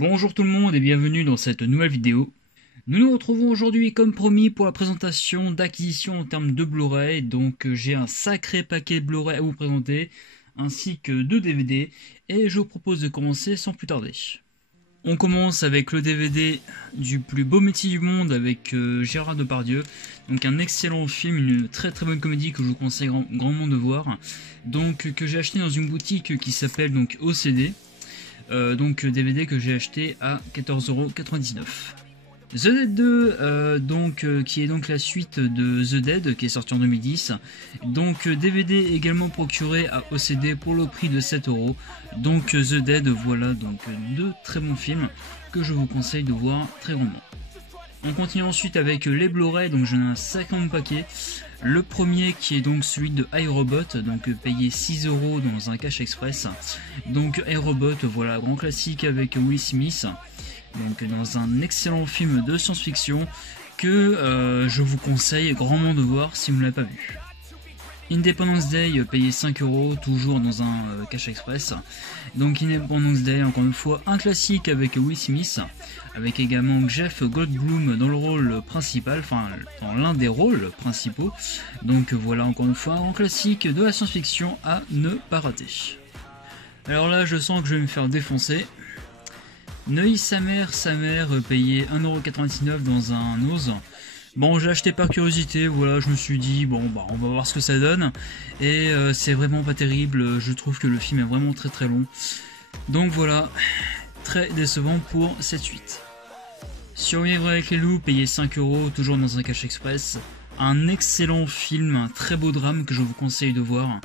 Bonjour tout le monde et bienvenue dans cette nouvelle vidéo. Nous nous retrouvons aujourd'hui comme promis pour la présentation d'acquisition en termes de Blu-ray. Donc j'ai un sacré paquet de Blu-ray à vous présenter, ainsi que 2 DVD, et je vous propose de commencer sans plus tarder. On commence avec le DVD du plus beau métier du monde avec Gérard Depardieu. Donc un excellent film, une très bonne comédie que je vous conseille grandement de voir. Donc que j'ai acheté dans une boutique qui s'appelle donc OCD. Donc DVD que j'ai acheté à 14,99 €. The Dead 2, qui est donc la suite de The Dead, qui est sorti en 2010. Donc DVD également procuré à OCD pour le prix de 7 €. Donc The Dead, voilà donc 2 très bons films que je vous conseille de voir très grandement. On continue ensuite avec les Blu-ray, donc j'en ai un sacré paquet. Le premier qui est donc celui de iRobot, donc payé 6 € dans un cash express. Donc iRobot, voilà, grand classique avec Will Smith, donc dans un excellent film de science-fiction que je vous conseille grandement de voir si vous ne l'avez pas vu. Independence Day, payé 5 €, toujours dans un cash express. Donc Independence Day, encore une fois, un classique avec Will Smith, avec également Jeff Goldblum dans le rôle principal, enfin dans l'un des rôles principaux. Donc voilà, encore une fois, un grand classique de la science-fiction à ne pas rater. Alors là, je sens que je vais me faire défoncer. Neuilly sa mère, payé 1,99 € dans un Ose. Bon, j'ai acheté par curiosité, voilà, je me suis dit, bon, bah, on va voir ce que ça donne. Et c'est vraiment pas terrible, je trouve que le film est vraiment très long. Donc voilà, très décevant pour cette suite. Survivre avec les loups, payé 5 €, toujours dans un cash express. Un excellent film, un très beau drame que je vous conseille de voir.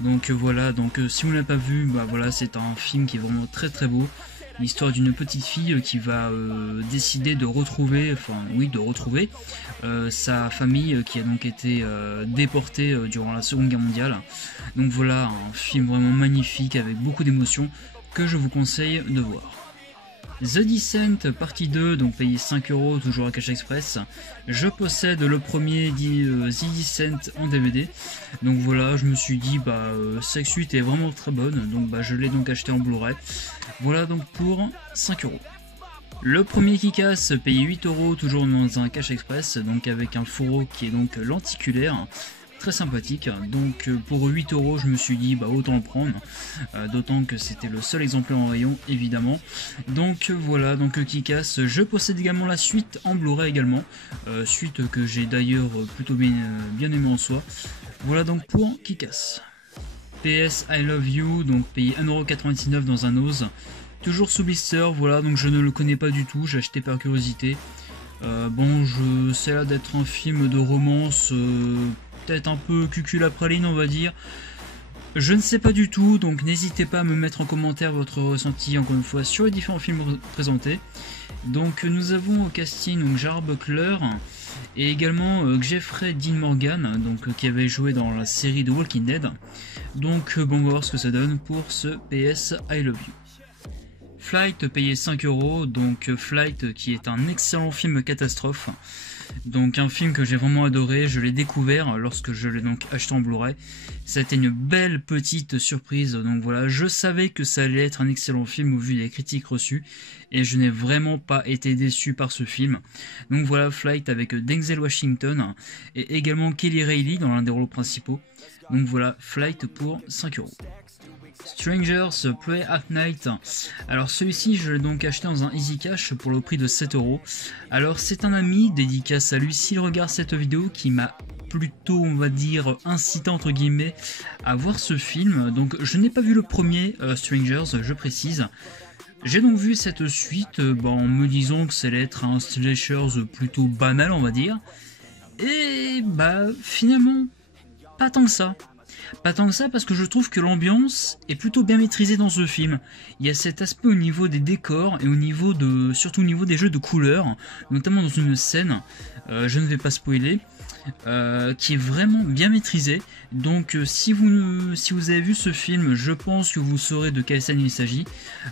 Donc voilà, donc si vous ne l'avez pas vu, bah voilà, c'est un film qui est vraiment très beau. L'histoire d'une petite fille qui va décider de retrouver, sa famille qui a donc été déportée durant la Seconde Guerre mondiale. Donc voilà, un film vraiment magnifique avec beaucoup d'émotions que je vous conseille de voir. The Descent partie 2, donc payé 5 €, toujours à Cash Express. Je possède le premier The Descent en DVD. Donc voilà, je me suis dit, cette suite est vraiment très bonne, donc je l'ai donc acheté en Blu-ray. Voilà donc pour 5 €. Le premier Kick-Ass, payé 8 €, toujours dans un Cash Express, donc avec un fourreau qui est donc lenticulaire. Très sympathique, donc pour 8 € je me suis dit autant le prendre, d'autant que c'était le seul exemplaire en rayon évidemment. Donc voilà, donc Kick-Ass, je possède également la suite en Blu-ray également, suite que j'ai d'ailleurs plutôt bien aimé en soi. Voilà donc pour Kick-Ass. PS I Love You, donc payé 1,99 € dans un Ose, toujours sous blister, voilà, donc je ne le connais pas du tout, j'ai acheté par curiosité. C'est là d'être un film de romance, peut-être un peu cuculapraline on va dire. Je ne sais pas du tout, donc n'hésitez pas à me mettre en commentaire votre ressenti encore une fois sur les différents films présentés. Donc nous avons au casting donc Gerard Butler et également Jeffrey Dean Morgan, donc qui avait joué dans la série de Walking Dead. Donc on va voir ce que ça donne pour ce PS I Love You. Flight, payé 5 €, donc Flight qui est un excellent film catastrophe. Donc un film que j'ai vraiment adoré, je l'ai découvert lorsque je l'ai donc acheté en Blu-ray. C'était une belle petite surprise, donc voilà, je savais que ça allait être un excellent film au vu des critiques reçues, et je n'ai vraiment pas été déçu par ce film. Donc voilà, Flight avec Denzel Washington, et également Kelly Reilly dans l'un des rôles principaux. Donc voilà, Flight pour 5 €. Strangers Play at Night. Alors celui-ci je l'ai donc acheté dans un Easy Cash pour le prix de 7 €. Alors c'est un ami, dédicace à lui s'il regarde cette vidéo, qui m'a plutôt on va dire incité entre guillemets à voir ce film. Donc je n'ai pas vu le premier Strangers, je précise. J'ai donc vu cette suite en me disant que ça allait être un slashers plutôt banal on va dire. Et finalement pas tant que ça. Pas tant que ça parce que je trouve que l'ambiance est plutôt bien maîtrisée dans ce film. Il y a cet aspect au niveau des décors et surtout au niveau des jeux de couleurs, notamment dans une scène, je ne vais pas spoiler, qui est vraiment bien maîtrisée. Donc si vous avez vu ce film, je pense que vous saurez de quelle scène il s'agit.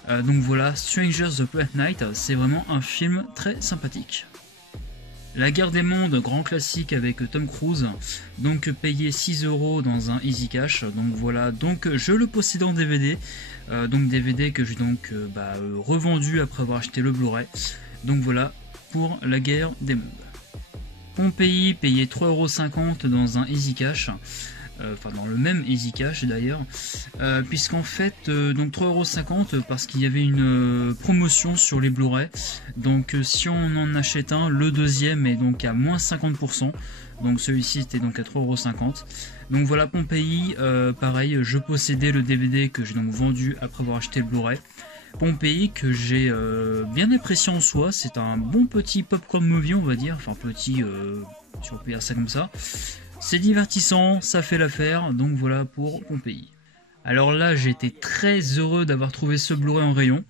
Donc voilà, Strangers Play at Night, c'est vraiment un film très sympathique. La Guerre des Mondes, grand classique avec Tom Cruise, donc payé 6 € dans un Easy Cash, donc voilà, donc je le possède en DVD, donc DVD que j'ai donc revendu après avoir acheté le Blu-ray, donc voilà pour La Guerre des Mondes. Pompéi, payé 3,50 € dans un Easy Cash, enfin dans le même Easy Cash d'ailleurs, puisqu'en fait donc 3,50 € parce qu'il y avait une promotion sur les Blu-ray, donc si on en achète un, le deuxième est donc à moins 50%, donc celui-ci était donc à 3,50 €. Donc voilà Pompéi, pareil, je possédais le DVD que j'ai donc vendu après avoir acheté le Blu-ray. Pompéi que j'ai bien apprécié en soi, c'est un bon petit popcorn movie on va dire, enfin petit, si on peut dire ça comme ça. C'est divertissant, ça fait l'affaire, donc voilà pour Pompéi. Alors là, j'ai été très heureux d'avoir trouvé ce Blu-ray en rayon,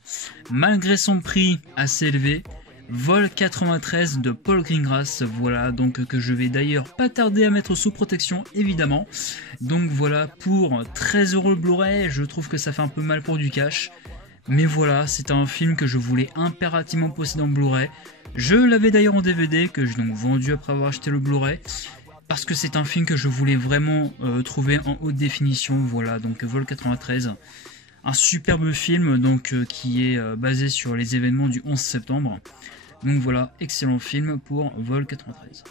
malgré son prix assez élevé. Vol 93 de Paul Greengrass, voilà, donc que je vais d'ailleurs pas tarder à mettre sous protection évidemment. Donc voilà, pour 13 € le Blu-ray, je trouve que ça fait un peu mal pour du cash. Mais voilà, c'est un film que je voulais impérativement posséder en Blu-ray. Je l'avais d'ailleurs en DVD, que j'ai donc vendu après avoir acheté le Blu-ray. Parce que c'est un film que je voulais vraiment trouver en haute définition, voilà, donc Vol 93. Un superbe film donc qui est basé sur les événements du 11 septembre. Donc voilà, excellent film pour Vol 93.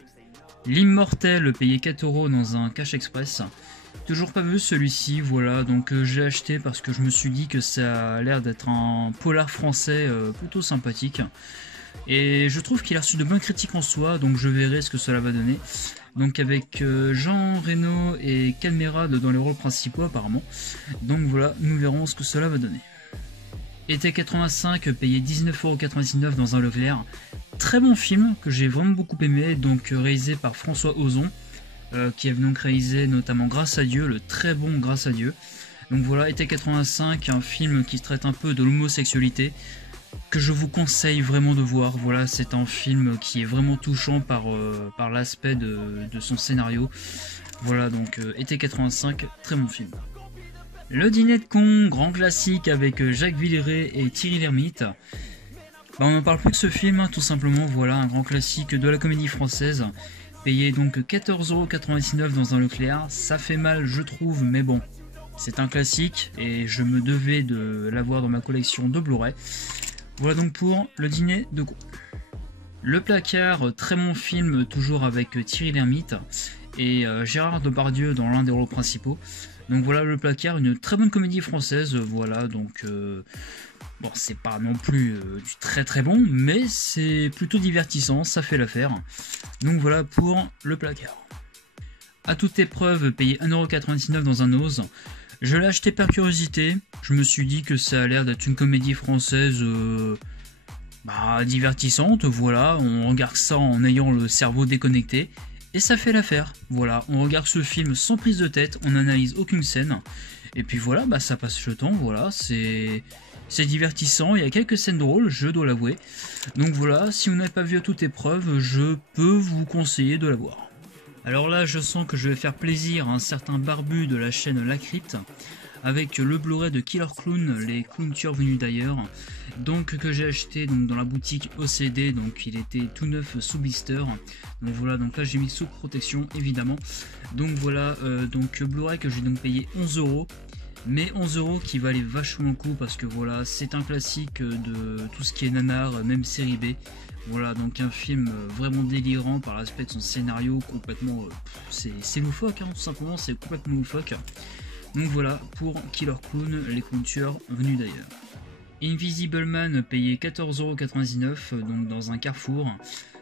L'Immortel, payé 4 € dans un Cash Express. Toujours pas vu celui-ci, voilà, donc j'ai acheté parce que je me suis dit que ça a l'air d'être un polar français plutôt sympathique. Et je trouve qu'il a reçu de bonnes critiques en soi, donc je verrai ce que cela va donner. Donc avec Jean Reno et Calmerade dans les rôles principaux apparemment. Donc voilà, nous verrons ce que cela va donner. Été 85, payé 19,99 € dans un Leclerc. Très bon film que j'ai vraiment beaucoup aimé, donc réalisé par François Ozon, qui a donc réalisé notamment Grâce à Dieu, le très bon Grâce à Dieu. Donc voilà, Été 85, un film qui traite un peu de l'homosexualité, que je vous conseille vraiment de voir. Voilà, c'est un film qui est vraiment touchant par l'aspect de son scénario. Voilà, donc Été 85, très bon film. Le Dîner de Con, grand classique avec Jacques Villeray et Thierry Lhermitte. On n'en parle plus de ce film, hein, tout simplement. Voilà, un grand classique de la comédie française. Payé donc 14,99 € dans un Leclerc. Ça fait mal, je trouve, mais bon, c'est un classique et je me devais de l'avoir dans ma collection de Blu-ray. Voilà donc pour Le Dîner de Con. Le Placard, très bon film, toujours avec Thierry Lhermitte et Gérard Depardieu dans l'un des rôles principaux. Donc voilà, Le Placard, une très bonne comédie française, voilà, donc bon, c'est pas non plus du très très bon, mais c'est plutôt divertissant, ça fait l'affaire. Donc voilà pour Le Placard. À toute épreuve, payé 1,99 € dans un Ose. Je l'ai acheté par curiosité, je me suis dit que ça a l'air d'être une comédie française divertissante, voilà, on regarde ça en ayant le cerveau déconnecté, et ça fait l'affaire, voilà, on regarde ce film sans prise de tête, on n'analyse aucune scène, et puis voilà, ça passe le temps, voilà, c'est divertissant, il y a quelques scènes drôles, je dois l'avouer, donc voilà, si vous n'avez pas vu À toute épreuve, je peux vous conseiller de la voir. Alors là, je sens que je vais faire plaisir à un certain barbu de la chaîne La Crypte, avec le Blu-ray de Killer Clown, les clowns tueurs venus d'ailleurs, donc que j'ai acheté donc dans la boutique OCD, donc il était tout neuf sous blister. Donc voilà, donc là j'ai mis sous protection évidemment. Donc voilà, donc Blu-ray que j'ai donc payé 11 €. Mais 11 € qui valait vachement le coup parce que voilà, c'est un classique de tout ce qui est nanar, même série B. Voilà, donc un film vraiment délirant par l'aspect de son scénario, complètement... c'est loufoque, hein, tout simplement, c'est complètement loufoque. Donc voilà, pour Killer Clown, les clowns tueurs venus d'ailleurs. Invisible Man, payé 14,99 €, donc dans un Carrefour,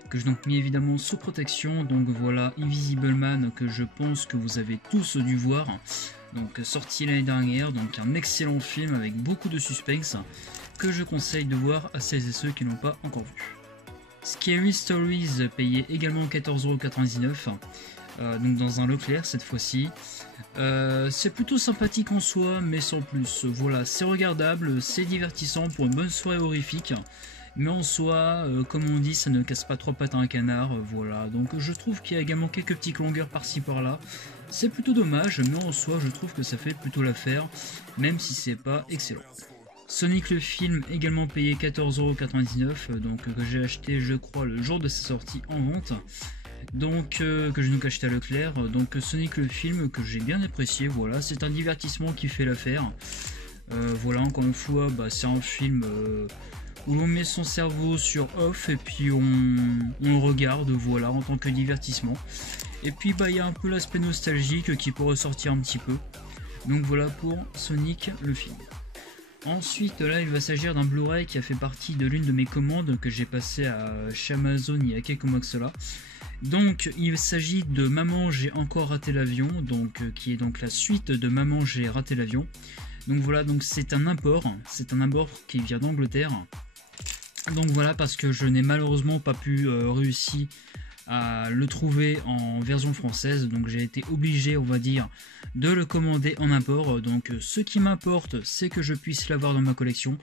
que j'ai donc mis évidemment sous protection. Donc voilà, Invisible Man, que je pense que vous avez tous dû voir. Donc sorti l'année dernière, donc un excellent film avec beaucoup de suspense, que je conseille de voir à celles et ceux qui n'ont pas encore vu. Scary Stories, payé également 14,99 €, donc dans un Leclerc cette fois-ci. C'est plutôt sympathique en soi, mais sans plus. Voilà, c'est regardable, c'est divertissant pour une bonne soirée horrifique. Mais en soi, comme on dit, ça ne casse pas trois pattes à un canard, voilà. Donc je trouve qu'il y a également quelques petites longueurs par-ci par-là. C'est plutôt dommage, mais en soi, je trouve que ça fait plutôt l'affaire, même si c'est pas excellent. Sonic le film, également payé 14,99 €, donc que j'ai acheté je crois le jour de sa sortie en vente. Donc que j'ai donc acheté à Leclerc. Donc Sonic le film que j'ai bien apprécié, voilà, c'est un divertissement qui fait l'affaire. Voilà, encore une fois, bah, c'est un film où l'on met son cerveau sur off et puis on le regarde, voilà, en tant que divertissement. Et puis bah il y a un peu l'aspect nostalgique qui peut ressortir un petit peu. Donc voilà pour Sonic le film. Ensuite là il va s'agir d'un Blu-ray qui a fait partie de l'une de mes commandes que j'ai passé chez Amazon il y a quelques mois que cela. Donc il s'agit de Maman j'ai encore raté l'avion, donc qui est donc la suite de Maman j'ai raté l'avion. Donc voilà, donc c'est un import qui vient d'Angleterre. Donc voilà, parce que je n'ai malheureusement pas pu réussir à le trouver en version française, donc j'ai été obligé, on va dire, de le commander en import. Donc ce qui m'importe, c'est que je puisse l'avoir dans ma collection.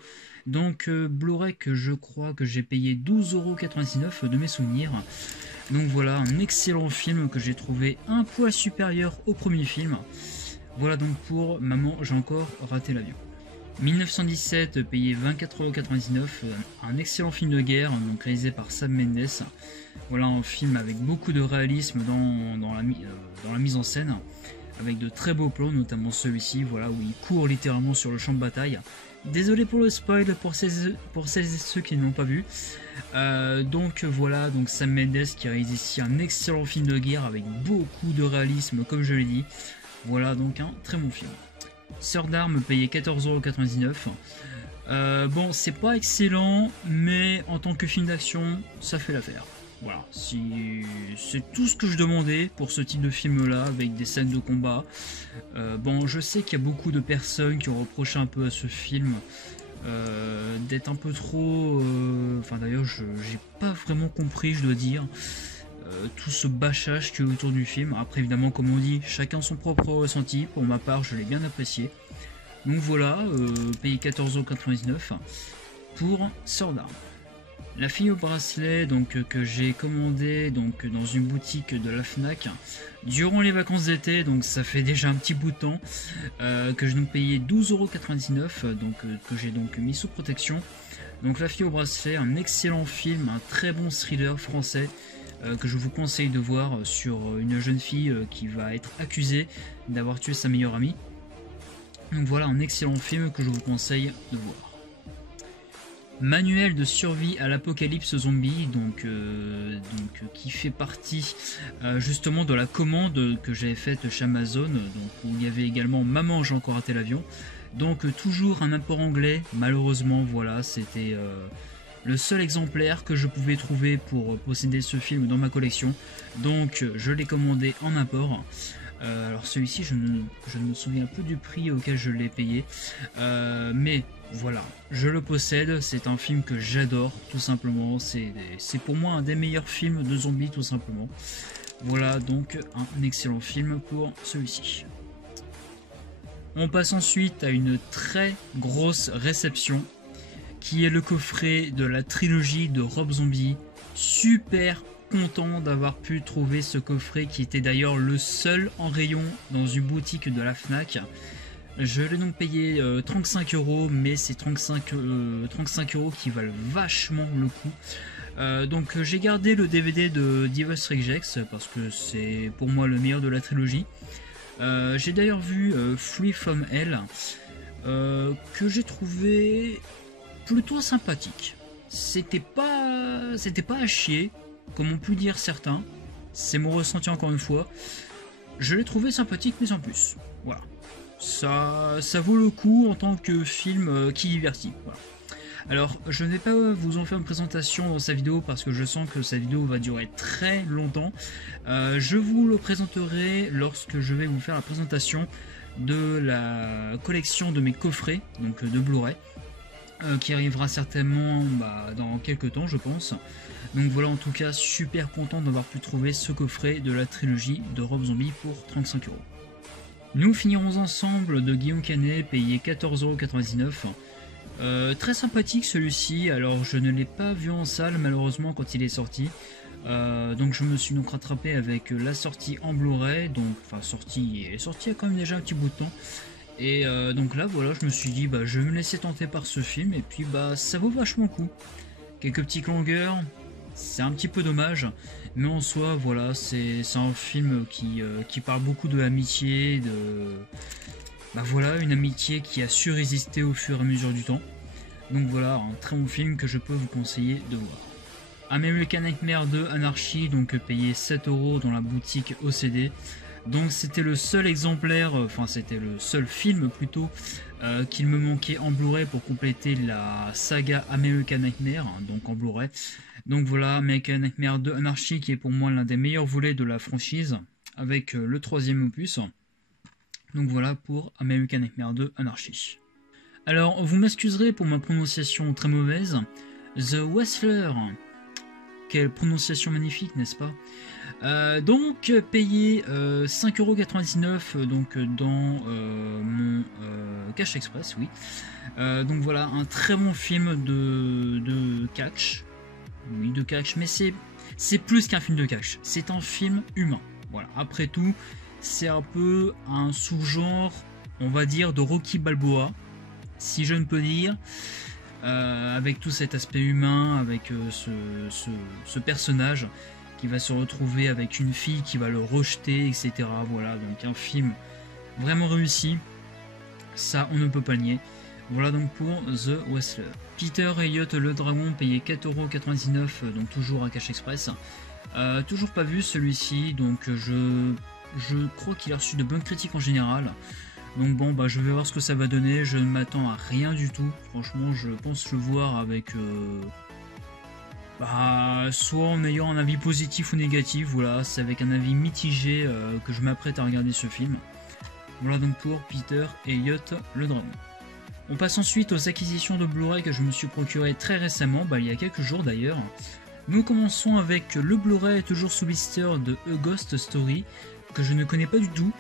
Donc Blu-ray que je crois que j'ai payé 12,99 € de mes souvenirs. Donc voilà, un excellent film que j'ai trouvé un poil supérieur au premier film. Voilà donc pour Maman j'ai encore raté l'avion. 1917 payé 24,99 €, un excellent film de guerre donc réalisé par Sam Mendes. Voilà un film avec beaucoup de réalisme dans la mise en scène, avec de très beaux plans, notamment celui-ci, voilà, où il court littéralement sur le champ de bataille. Désolé pour le spoil pour celles et ceux qui ne l'ont pas vu. Donc voilà, donc Sam Mendes qui réalise ici un excellent film de guerre avec beaucoup de réalisme comme je l'ai dit. Voilà donc un très bon film. Sœur d'armes payé 14,99 €. Bon, c'est pas excellent, mais en tant que film d'action, ça fait l'affaire. Voilà, c'est tout ce que je demandais pour ce type de film-là, avec des scènes de combat. Bon, je sais qu'il y a beaucoup de personnes qui ont reproché un peu à ce film d'être un peu trop... Enfin d'ailleurs, j'ai pas vraiment compris, je dois dire. Tout ce bâchage qui est autour du film. Après évidemment comme on dit, chacun son propre ressenti, pour ma part je l'ai bien apprécié. Donc voilà, payé 14,99 € pour Sœur d'armes. La fille au bracelet donc, que j'ai commandé donc, dans une boutique de la Fnac durant les vacances d'été, donc ça fait déjà un petit bout de temps, que j'ai donc payé 12,99 €, donc que j'ai donc mis sous protection. Donc La fille au bracelet, un excellent film, un très bon thriller français, que je vous conseille de voir sur une jeune fille qui va être accusée d'avoir tué sa meilleure amie. Donc voilà un excellent film que je vous conseille de voir. Manuel de survie à l'apocalypse zombie, donc qui fait partie justement de la commande que j'avais faite chez Amazon, donc où il y avait également Maman j'ai encore raté l'avion. Donc toujours un import anglais, malheureusement voilà, c'était le seul exemplaire que je pouvais trouver pour posséder ce film dans ma collection, donc je l'ai commandé en import. Alors celui-ci je ne me souviens plus du prix auquel je l'ai payé, mais voilà, je le possède, c'est un film que j'adore tout simplement, c'est pour moi un des meilleurs films de zombies tout simplement. Voilà donc un excellent film pour celui-ci. On passe ensuite à une très grosse réception qui est le coffret de la trilogie de Rob Zombie. Super content d'avoir pu trouver ce coffret qui était d'ailleurs le seul en rayon dans une boutique de la Fnac. Je l'ai donc payé 35 €, mais c'est 35 € qui valent vachement le coup. Donc j'ai gardé le DVD de Devil's Rejects parce que c'est pour moi le meilleur de la trilogie. J'ai d'ailleurs vu Free From Hell que j'ai trouvé plutôt sympathique. C'était pas à chier comme ont pu dire certains, c'est mon ressenti encore une fois. Je l'ai trouvé sympathique mais sans plus, voilà. Ça vaut le coup en tant que film qui divertit, voilà. Alors je ne vais pas vous en faire une présentation dans sa vidéo parce que je sens que sa vidéo va durer très longtemps. Je vous le présenterai lorsque je vais vous faire la présentation de la collection de mes coffrets, donc de Blu-ray, qui arrivera certainement dans quelques temps je pense. Donc voilà, en tout cas super content d'avoir pu trouver ce coffret de la trilogie de Rob Zombie pour 35 €. Nous finirons ensemble de Guillaume Canet, payé 14,99 €. Très sympathique celui-ci, alors je ne l'ai pas vu en salle malheureusement quand il est sorti. Donc je me suis donc rattrapé avec la sortie en Blu-ray, donc enfin sortie, il est sorti il y a quand même déjà un petit bout de temps. Et donc là voilà, je me suis dit bah je vais me laisser tenter par ce film et puis bah ça vaut vachement le coup. Quelques petites longueurs, c'est un petit peu dommage, mais en soi voilà, c'est un film qui parle beaucoup de l'amitié, de bah voilà, une amitié qui a su résister au fur et à mesure du temps. Donc voilà, un très bon film que je peux vous conseiller de voir. American Nightmare 2 Anarchy, donc payé 7 € dans la boutique OCD. Donc c'était le seul exemplaire, enfin c'était le seul film plutôt, qu'il me manquait en Blu-ray pour compléter la saga American Nightmare, hein, donc en Blu-ray. Donc voilà, American Nightmare 2 Anarchy qui est pour moi l'un des meilleurs volets de la franchise, avec le 3e opus. Donc voilà pour American Nightmare 2 Anarchy. Alors vous m'excuserez pour ma prononciation très mauvaise, The Wrestler. Quelle prononciation magnifique, n'est-ce pas? Donc payé 5,99 € donc dans mon Cash Express, oui. Donc voilà, un très bon film de catch. Oui, de catch, mais c'est plus qu'un film de catch. C'est un film humain. Voilà, après tout, c'est un peu un sous-genre, on va dire, de Rocky Balboa, si je ne peux dire. Avec tout cet aspect humain, avec ce personnage qui va se retrouver avec une fille qui va le rejeter, etc. Voilà, donc un film vraiment réussi, ça on ne peut pas le nier. Voilà donc pour The Wrestler. Peter Elliott le Dragon, payé 4,99 €, donc toujours à Cash Express. Toujours pas vu celui-ci, donc je crois qu'il a reçu de bonnes critiques en général. Donc bon, bah je vais voir ce que ça va donner, je ne m'attends à rien du tout. Franchement, je pense le voir avec... soit en ayant un avis positif ou négatif, voilà, c'est avec un avis mitigé que je m'apprête à regarder ce film. Voilà donc pour Peter Elliott le Dragon. On passe ensuite aux acquisitions de Blu-ray que je me suis procuré très récemment, il y a quelques jours d'ailleurs. Nous commençons avec le Blu-ray toujours sous blister de A Ghost Story, que je ne connais pas du tout,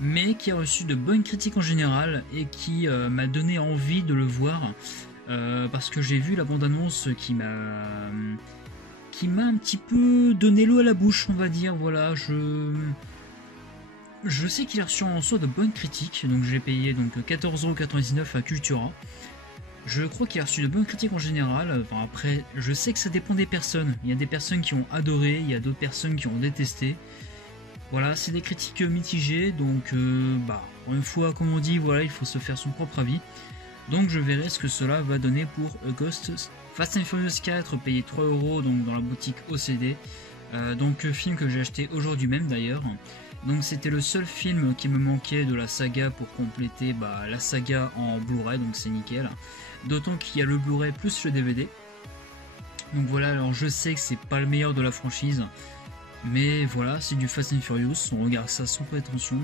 mais qui a reçu de bonnes critiques en général et qui m'a donné envie de le voir parce que j'ai vu la bande-annonce qui m'a un petit peu donné l'eau à la bouche, on va dire. Voilà, je sais qu'il a reçu en soi de bonnes critiques, donc j'ai payé donc 14,99 € à Cultura. Je crois qu'il a reçu de bonnes critiques en général. Enfin, après, je sais que ça dépend des personnes. Il y a des personnes qui ont adoré, il y a d'autres personnes qui ont détesté. Voilà, c'est des critiques mitigées, donc encore une fois, comme on dit, voilà, il faut se faire son propre avis. Donc je verrai ce que cela va donner pour A Ghost. Fast and Furious 4, payé 3 € donc dans la boutique OCD. Donc film que j'ai acheté aujourd'hui même d'ailleurs. Donc c'était le seul film qui me manquait de la saga pour compléter la saga en Blu-ray, donc c'est nickel. D'autant qu'il y a le Blu-ray plus le DVD. Donc voilà, alors je sais que c'est pas le meilleur de la franchise. Mais voilà, c'est du Fast and Furious, on regarde ça sans prétention,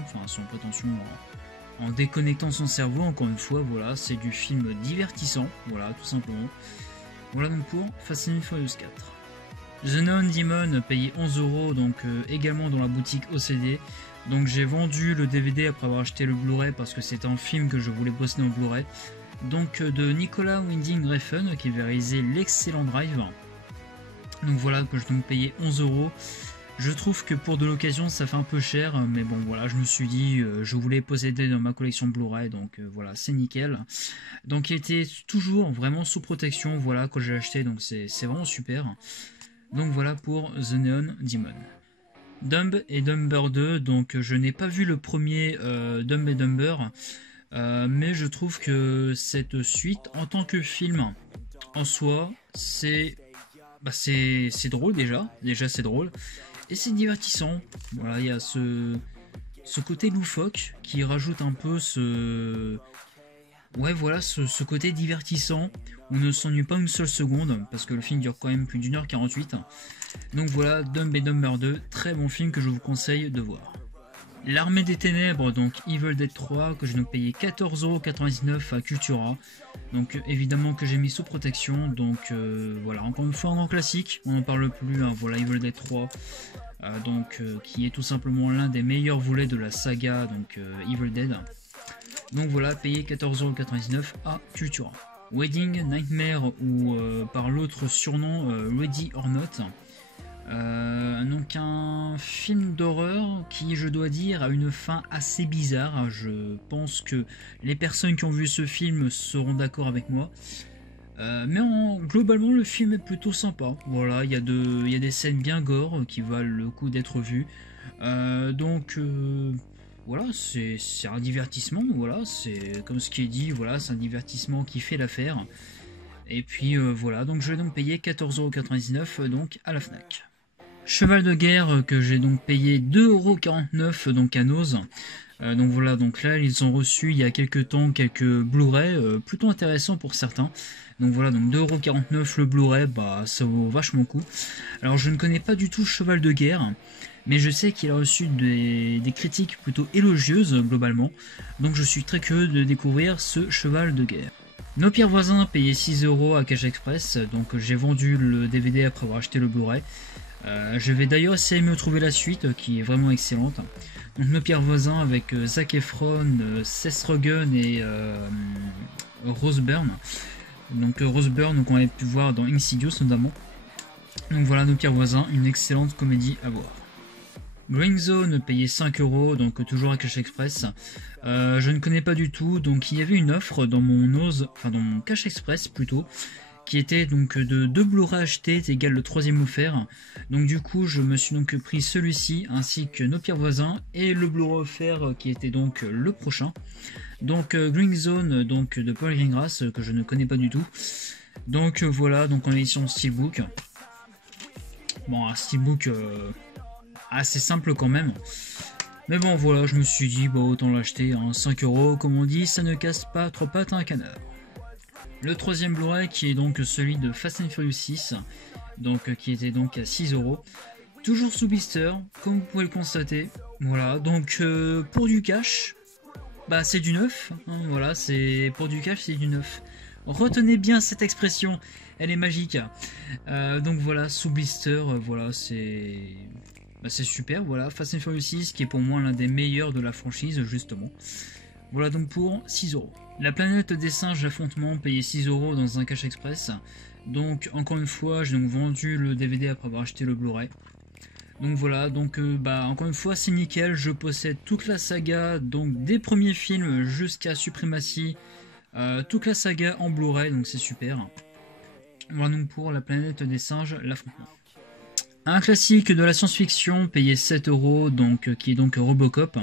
en déconnectant son cerveau, encore une fois, voilà, c'est du film divertissant, voilà, tout simplement. Voilà donc pour Fast and Furious 4. The Neon Demon, payé 11 €, donc également dans la boutique OCD. Donc j'ai vendu le DVD après avoir acheté le Blu-ray parce que c'est un film que je voulais posséder en Blu-ray. Donc de Nicolas Winding Refn qui avait réalisé l'excellent Drive. Donc voilà, que je dois me payer 11 €. Je trouve que pour de l'occasion ça fait un peu cher, mais bon voilà, je me suis dit je voulais posséder dans ma collection Blu-ray, donc voilà, c'est nickel. Donc il était toujours vraiment sous protection, voilà, quand j'ai acheté, donc c'est vraiment super. Donc voilà pour The Neon Demon. Dumb et Dumber 2, donc je n'ai pas vu le premier Dumb et Dumber, mais je trouve que cette suite en tant que film en soi, c'est drôle déjà c'est drôle. Et c'est divertissant, voilà, il y a ce côté loufoque qui rajoute un peu ce côté divertissant. On ne s'ennuie pas une seule seconde, parce que le film dure quand même plus d'1h48. Donc voilà, Dumb et Dumber 2, très bon film que je vous conseille de voir. L'Armée des Ténèbres, donc Evil Dead 3, que je n'ai payé 14,99 € à Cultura. Donc évidemment que j'ai mis sous protection, donc voilà, encore une fois un grand classique, on n'en parle plus, hein, voilà, Evil Dead 3, qui est tout simplement l'un des meilleurs volets de la saga, donc Evil Dead. Donc voilà, payé 14,99 € à Cultura. Wedding Nightmare, ou par l'autre surnom Ready or Not. Donc un film d'horreur qui, je dois dire, a une fin assez bizarre. Je pense que les personnes qui ont vu ce film seront d'accord avec moi. Globalement, le film est plutôt sympa. Voilà, il y a des scènes bien gore qui valent le coup d'être vues. Voilà, c'est un divertissement. Voilà, c'est comme ce qui est dit. Voilà, c'est un divertissement qui fait l'affaire. Et puis voilà, donc je vais donc payer 14,99 € donc à la Fnac. Cheval de guerre que j'ai donc payé 2,49 € donc à Nose. Donc voilà, donc là ils ont reçu il y a quelques temps quelques Blu-ray plutôt intéressants pour certains. Donc voilà, donc 2,49 € le Blu-ray, bah ça vaut vachement le coup. Alors je ne connais pas du tout Cheval de guerre, mais je sais qu'il a reçu des critiques plutôt élogieuses globalement. Donc je suis très curieux de découvrir ce Cheval de guerre. Nos pires voisins payaient 6 € à Cash Express, donc j'ai vendu le DVD après avoir acheté le Blu-ray. Je vais d'ailleurs essayer de me trouver la suite qui est vraiment excellente. Donc Nos pires voisins avec Zac Efron, Seth Rogen et Rose Byrne. Donc Rose Byrne qu'on avait pu voir dans Insidious notamment. Donc voilà, Nos pires voisins, une excellente comédie à voir. Green Zone payé 5 €, donc toujours à Cash Express. Je ne connais pas du tout, donc il y avait une offre dans dans mon Cash Express plutôt, qui était donc de 2 Blu-ray achetés égale le 3e offert. Donc du coup je me suis donc pris celui-ci ainsi que Nos pires voisins et le Blu-ray offert qui était donc le prochain. Donc Green Zone donc de Paul Greengrass que je ne connais pas du tout. Donc voilà, donc en édition Steelbook. Bon, un Steelbook assez simple quand même. Mais bon voilà, je me suis dit bah autant l'acheter à 5 €, comme on dit, ça ne casse pas trois pattes à un canard. Le 3e Blu-ray qui est donc celui de Fast and Furious 6, donc qui était donc à 6 €. Toujours sous blister, comme vous pouvez le constater. Voilà, donc pour du cash, bah c'est du neuf. Hein, voilà, c'est pour du cash, c'est du neuf. Retenez bien cette expression, elle est magique. Donc voilà, sous blister, voilà, c'est super. Voilà, Fast and Furious 6 qui est pour moi l'un des meilleurs de la franchise justement. Voilà donc pour 6 €. La planète des singes d'affrontement payé 6 € dans un Cash Express. Donc encore une fois, j'ai donc vendu le DVD après avoir acheté le Blu-ray. Donc voilà, donc encore une fois c'est nickel, je possède toute la saga, donc des premiers films jusqu'à Supremacy, toute la saga en Blu-ray, donc c'est super. Voilà donc pour la planète des singes, l'affrontement. Un classique de la science-fiction payé 7 €, donc qui est donc Robocop,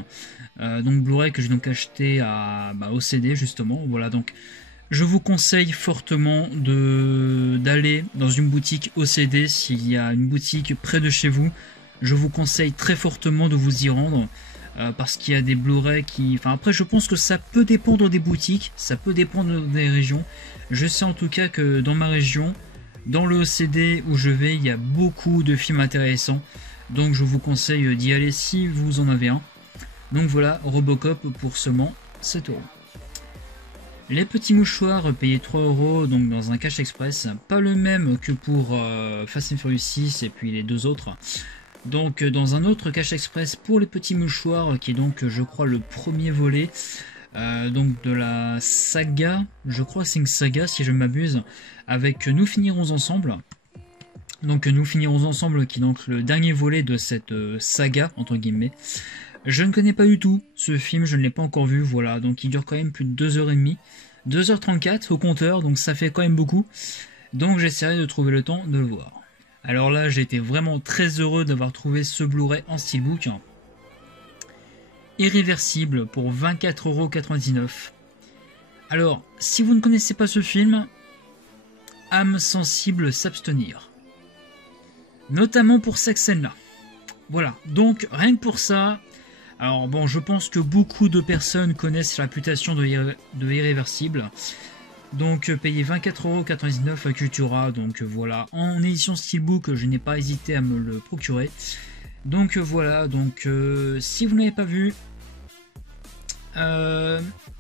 donc Blu-ray que j'ai donc acheté au CD justement. Voilà, donc je vous conseille fortement d'aller dans une boutique OCD s'il y a une boutique près de chez vous. Je vous conseille très fortement de vous y rendre parce qu'il y a des Blu-ray qui... Enfin après je pense que ça peut dépendre des boutiques, ça peut dépendre des régions. Je sais en tout cas que dans ma région, dans le OCD où je vais, il y a beaucoup de films intéressants. Donc je vous conseille d'y aller si vous en avez un. Donc voilà, Robocop pour seulement 7 €. Les petits mouchoirs payés 3 € donc dans un Cash Express. Pas le même que pour Fast and Furious 6 et puis les deux autres. Donc dans un autre Cash Express pour les petits mouchoirs qui est donc je crois le premier volet. Donc de la saga, je crois que c'est une saga si je m'abuse, avec Nous finirons ensemble. Donc Nous finirons ensemble qui est donc le dernier volet de cette saga entre guillemets. Je ne connais pas du tout ce film, je ne l'ai pas encore vu, voilà, donc il dure quand même plus de 2h30, 2h34 au compteur, donc ça fait quand même beaucoup. Donc j'essaierai de trouver le temps de le voir. Alors là j'ai été vraiment très heureux d'avoir trouvé ce Blu-ray en Steelbook. Irréversible pour 24,99 €. Alors, si vous ne connaissez pas ce film, âme sensible s'abstenir. Notamment pour cette scène-là. Voilà, donc rien que pour ça, alors bon, je pense que beaucoup de personnes connaissent la réputation de Irréversible. Donc payez 24,99 € à Cultura, donc voilà, en édition Steelbook, je n'ai pas hésité à me le procurer. Donc voilà, donc si vous n'avez pas vu,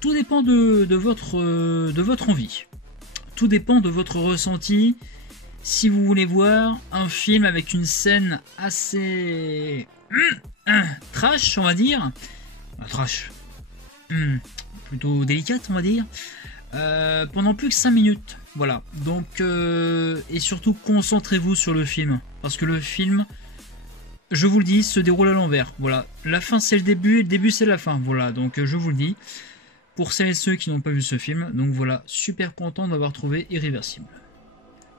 tout dépend de votre envie. Tout dépend de votre ressenti. Si vous voulez voir un film avec une scène assez trash, on va dire, trash, plutôt délicate, on va dire. pendant plus que 5 minutes. Voilà, donc et surtout concentrez-vous sur le film, parce que le film, je vous le dis, se déroule à l'envers. Voilà, la fin c'est le début et le début c'est la fin. Voilà, donc je vous le dis, pour celles et ceux qui n'ont pas vu ce film. Donc voilà, super content d'avoir trouvé Irréversible.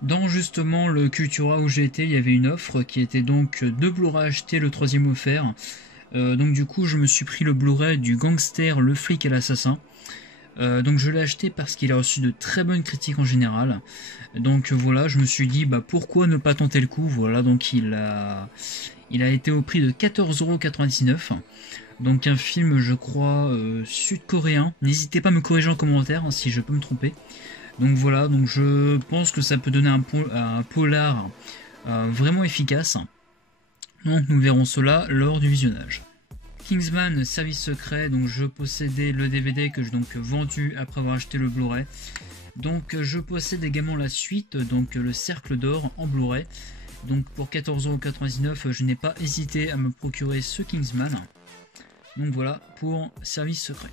Dans justement le Cultura où j'ai été, il y avait une offre qui était donc 2 Blu-ray achetés, le 3e offert. Donc du coup je me suis pris le Blu-ray du Gangster, le flic et l'assassin. Donc je l'ai acheté parce qu'il a reçu de très bonnes critiques en général. Donc voilà, je me suis dit bah pourquoi ne pas tenter le coup. Voilà, donc il a été au prix de 14,99 €. Donc un film, je crois, sud-coréen. N'hésitez pas à me corriger en commentaire si je peux me tromper. Donc voilà, donc je pense que ça peut donner un polar vraiment efficace. Donc nous verrons cela lors du visionnage. Kingsman Service Secret, donc je possédais le DVD que j'ai donc vendu après avoir acheté le Blu-ray. Donc je possède également la suite, donc le Cercle d'Or en Blu-ray. Donc pour 14,99 €, je n'ai pas hésité à me procurer ce Kingsman. Donc voilà pour Service Secret.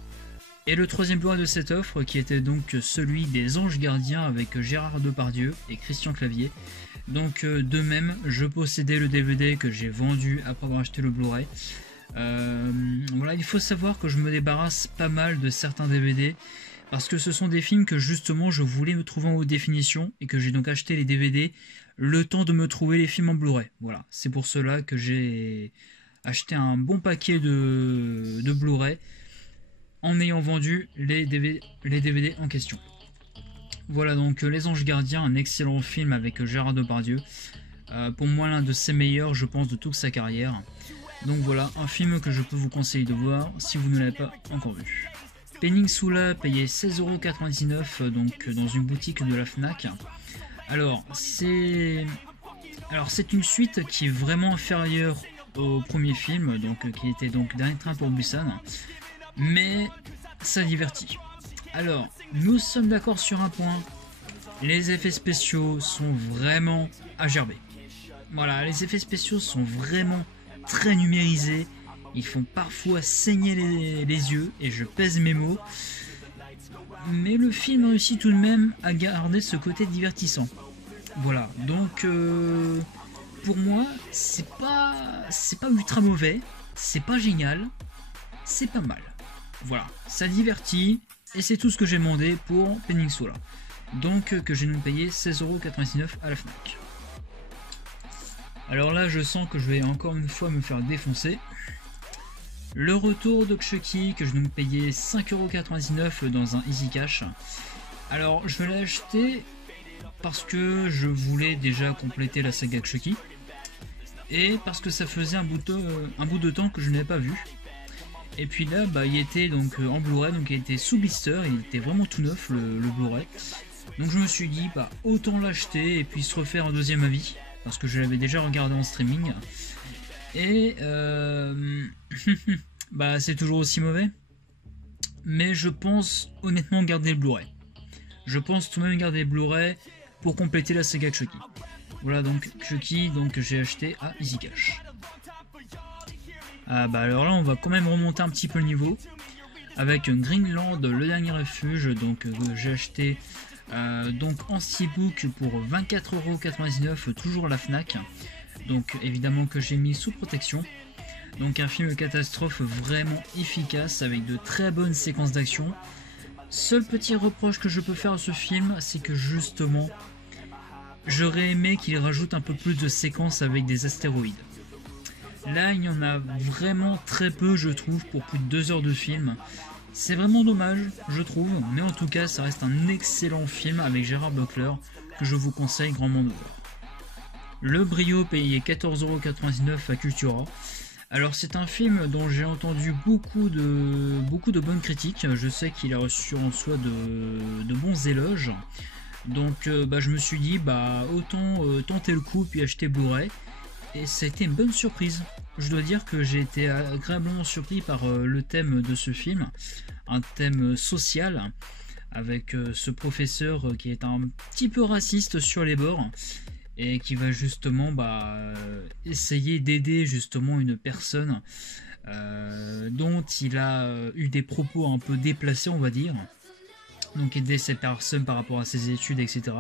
Et le 3e Blu-ray de cette offre, qui était donc celui des Anges Gardiens avec Gérard Depardieu et Christian Clavier. Donc de même, je possédais le DVD que j'ai vendu après avoir acheté le Blu-ray. Voilà, il faut savoir que je me débarrasse pas mal de certains DVD parce que ce sont des films que justement je voulais me trouver en haute définition et que j'ai donc acheté les DVD le temps de me trouver les films en Blu-ray. Voilà, c'est pour cela que j'ai acheté un bon paquet de Blu-ray en ayant vendu les DVD en question. Voilà donc Les Anges Gardiens, un excellent film avec Gérard Depardieu. Pour moi l'un de ses meilleurs, je pense, de toute sa carrière. Donc voilà, un film que je peux vous conseiller de voir si vous ne l'avez pas encore vu. Peninsula, payé 16,99 € donc dans une boutique de la Fnac. Alors c'est une suite qui est vraiment inférieure au premier film, donc qui était donc Dernier Train pour Busan, mais ça divertit. Alors, nous sommes d'accord sur un point, les effets spéciaux sont vraiment à gerber. Voilà, les effets spéciaux sont vraiment très numérisés, ils font parfois saigner les yeux, et je pèse mes mots, mais le film réussit tout de même à garder ce côté divertissant. Voilà, donc pour moi, c'est pas ultra mauvais, c'est pas génial, c'est pas mal. Voilà, ça divertit, et c'est tout ce que j'ai demandé pour Peninsula. Donc que j'ai donc payé 16,99 € à la Fnac. Alors là, je sens que je vais encore une fois me faire défoncer. Le retour de Chucky, que je donc payé 5,99 € dans un Easy Cash. Alors, je l'ai acheté parce que je voulais déjà compléter la saga Chucky. Et parce que ça faisait un bout de temps que je n'avais pas vu. Et puis là, bah, il était donc en Blu-ray, donc il était sous blister, il était vraiment tout neuf le Blu-ray. Donc je me suis dit, bah, autant l'acheter et puis se refaire un deuxième avis, parce que je l'avais déjà regardé en streaming. Et bah, c'est toujours aussi mauvais. Mais je pense honnêtement garder le Blu-ray. Je pense tout de même garder le Blu-ray pour compléter la saga Chucky. Voilà donc Chucky, donc j'ai acheté à Easy Cash. Ah bah alors là on va quand même remonter un petit peu le niveau avec Greenland, le dernier refuge, donc j'ai acheté donc en steelbook pour 24,99 € toujours à la Fnac, donc évidemment que j'ai mis sous protection. Donc un film catastrophe vraiment efficace avec de très bonnes séquences d'action. Seul petit reproche que je peux faire à ce film, c'est que justement j'aurais aimé qu'il rajoute un peu plus de séquences avec des astéroïdes. Là, il y en a vraiment très peu, je trouve, pour plus de 2 heures de film. C'est vraiment dommage, je trouve, mais en tout cas, ça reste un excellent film avec Gerard Butler que je vous conseille grandement de voir. Le Brio, payé 14,99 € à Cultura. Alors, c'est un film dont j'ai entendu beaucoup de bonnes critiques. Je sais qu'il a reçu en soi de bons éloges. Donc, bah, je me suis dit, bah, autant tenter le coup puis acheter Blu-ray. Et ça a été une bonne surprise. Je dois dire que j'ai été agréablement surpris par le thème de ce film, un thème social, avec ce professeur qui est un petit peu raciste sur les bords, et qui va justement essayer d'aider justement une personne dont il a eu des propos un peu déplacés, on va dire. donc aider cette personne par rapport à ses études, etc.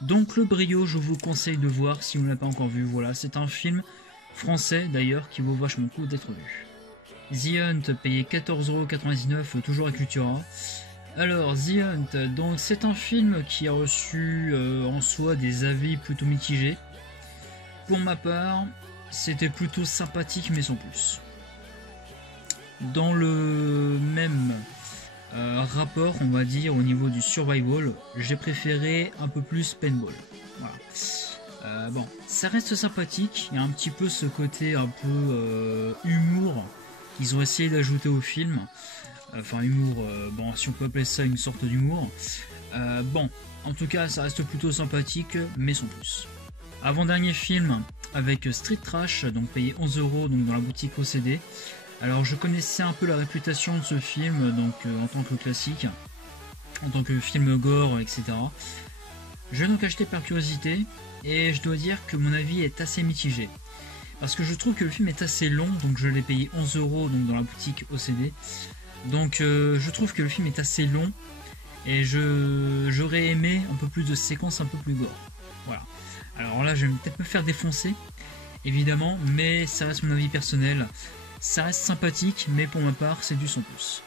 Donc le Brio, je vous conseille de voir si vous ne l'avez pas encore vu. Voilà, c'est un film français d'ailleurs qui vaut vachement le coup d'être vu. The Hunt, payé 14,99€, toujours à Cultura. Alors, The Hunt, donc c'est un film qui a reçu en soi des avis plutôt mitigés. Pour ma part, c'était plutôt sympathique mais sans plus. Dans le même rapport, on va dire, au niveau du survival, j'ai préféré un peu plus Paintball. Voilà. Bon, ça reste sympathique, il y a un petit peu ce côté un peu humour qu'ils ont essayé d'ajouter au film. Enfin, humour, bon, si on peut appeler ça une sorte d'humour. Bon, en tout cas, ça reste plutôt sympathique, mais sans plus. Avant-dernier film avec Street Trash, donc payé 11€, donc dans la boutique OCD. Alors, je connaissais un peu la réputation de ce film, donc en tant que classique, en tant que film gore, etc. Je l'ai donc acheté par curiosité, et je dois dire que mon avis est assez mitigé. Parce que je trouve que le film est assez long, donc je l'ai payé 11€, donc dans la boutique OCD. Donc je trouve que le film est assez long, et j'aurais aimé un peu plus de séquences un peu plus gore. Voilà. Alors là, je vais peut-être me faire défoncer, évidemment, mais ça reste mon avis personnel. Ça reste sympathique, mais pour ma part, c'est du sans plus.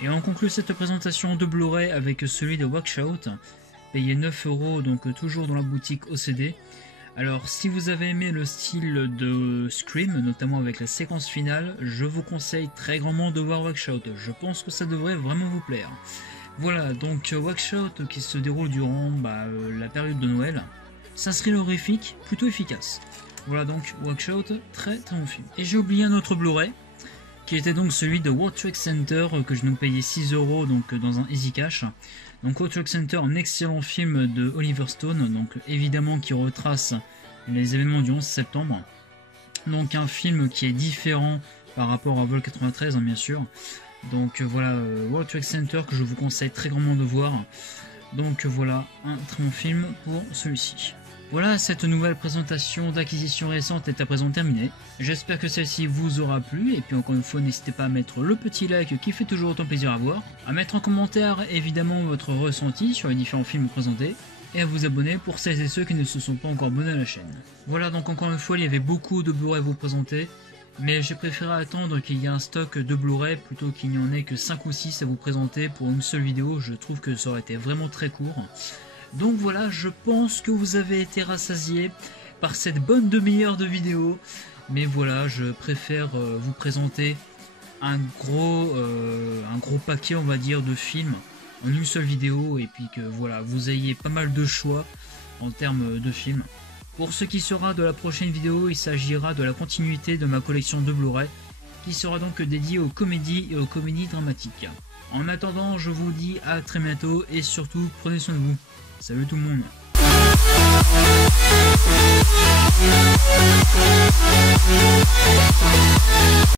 Et on conclut cette présentation de Blu-ray avec celui de Watchout, payé 9€, donc toujours dans la boutique OCD. Alors, si vous avez aimé le style de Scream, notamment avec la séquence finale, je vous conseille très grandement de voir Watchout. Je pense que ça devrait vraiment vous plaire. Voilà, donc Watchout qui se déroule durant la période de Noël. C'est un thriller horrifique, plutôt efficace. Voilà donc Watchout, très bon film. Et j'ai oublié un autre Blu-ray, qui était donc celui de World Trade Center, que je nous payais 6€ donc dans un Easy Cash. Donc World Trade Center, un excellent film de Oliver Stone, donc évidemment qui retrace les événements du 11 septembre. Donc un film qui est différent par rapport à Vol 93, bien sûr. Donc voilà, World Trade Center que je vous conseille très grandement de voir. Donc voilà, un très bon film pour celui-ci. Voilà, cette nouvelle présentation d'acquisition récente est à présent terminée. J'espère que celle-ci vous aura plu, et puis encore une fois, n'hésitez pas à mettre le petit like qui fait toujours autant plaisir à voir, à mettre en commentaire évidemment votre ressenti sur les différents films présentés, et à vous abonner pour celles et ceux qui ne se sont pas encore abonnés à la chaîne. Voilà, donc encore une fois, il y avait beaucoup de Blu-ray à vous présenter, mais j'ai préféré attendre qu'il y ait un stock de Blu-ray plutôt qu'il n'y en ait que 5 ou 6 à vous présenter pour une seule vidéo. Je trouve que ça aurait été vraiment très court. Donc voilà, je pense que vous avez été rassasiés par cette bonne demi-heure de vidéo. Mais voilà, je préfère vous présenter un gros paquet, on va dire, de films en une seule vidéo. Et puis que voilà, vous ayez pas mal de choix en termes de films. Pour ce qui sera de la prochaine vidéo, il s'agira de la continuité de ma collection de Blu-ray, qui sera donc dédiée aux comédies et aux comédies dramatiques. En attendant, je vous dis à très bientôt et surtout, prenez soin de vous. Salut tout le monde.